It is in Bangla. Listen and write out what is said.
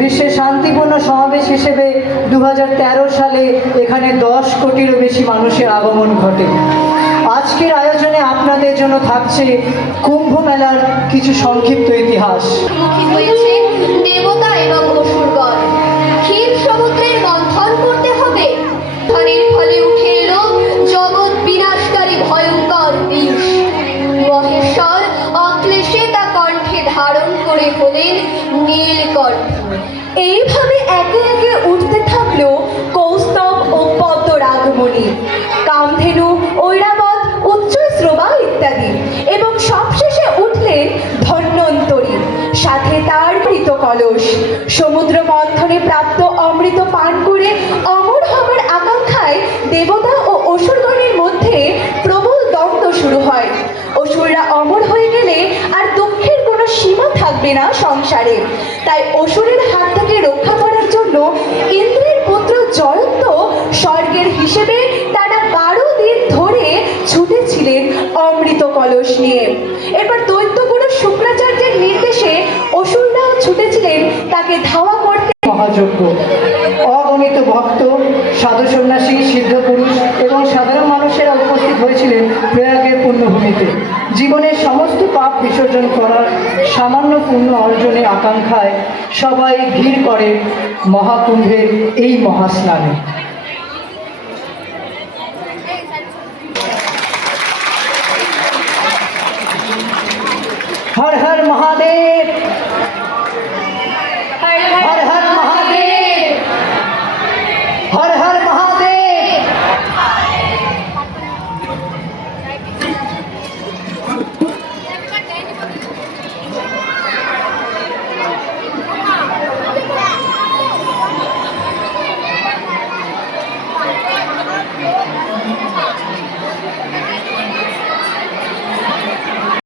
বিশ্বের শান্তিপূর্ণ সমাবেশ হিসেবে 2013 সালে এখানে 10 কোটিরও বেশি মানুষের আগমন ঘটে। আজকের আয়োজনে আপনাদের জন্য থাকছে কুম্ভ মেলার কিছু সংক্ষিপ্ত ইতিহাস। হয়েছে দেবতা এবং অসুরগণ, ক্ষীর সমুদ্রের মন্থন করতে হবে। মন্থনের ফলে উঠে এলো জগৎ বিনাশকারী ভয়ঙ্কর বিষ। মহেশ্বর অক্লেশে তা কণ্ঠে ধারণ করে হলেন নীলকণ্ঠ। এইভাবে একে একে উঠতে থাকলো কৌস্তব ও পদ্মরাগমণি, কামধেনু, ঐরাবত, উচ্চশ্রবা ইত্যাদি, এবং সবশেষে উঠলেন ধন্বন্তরী, সাথে তার মৃত কলস। সমুদ্র মন্থনে প্রাপ্ত অমৃত পান করে অমর হবার আকাঙ্ক্ষায় দেবতা ও অসুরগণের মধ্যে প্রবল দ্বন্দ্ব শুরু হয়। অসুররা অমর হয়ে গেলে আর দুঃখের কোনো সীমা থাকবে না সংসারে। তাই অসুরের হাত থেকে রক্ষা করার জন্য ইন্দ্রের পুত্র জয়ন্ত স্বর্গের হিসেবে টানা 12 দিন ধরে ছুটেছিলেন অমৃত কলস নিয়ে। এরপর দৈত্যগুরু শুক্রাচার্যের নির্দেশে অসুররাও ছুটেছিলেন তাকে ধাওয়া করতে। মহাযজ্ঞ, অগণিত ভক্ত, সাধু সন্ন্যাসী, সিদ্ধ পুরুষ এবং সাধারণ মানুষেরা উপস্থিত হয়েছিলেন প্রয়াগের পুণ্যভূমিতে। জীবনের সমস্ত পাপ বিসর্জন করার সামান্য পুণ্য অর্জনের আকাঙ্ক্ষায় সবাই ভিড় করে মহাকুম্ভের এই মহাস্নানে। হর হর মহাদেব।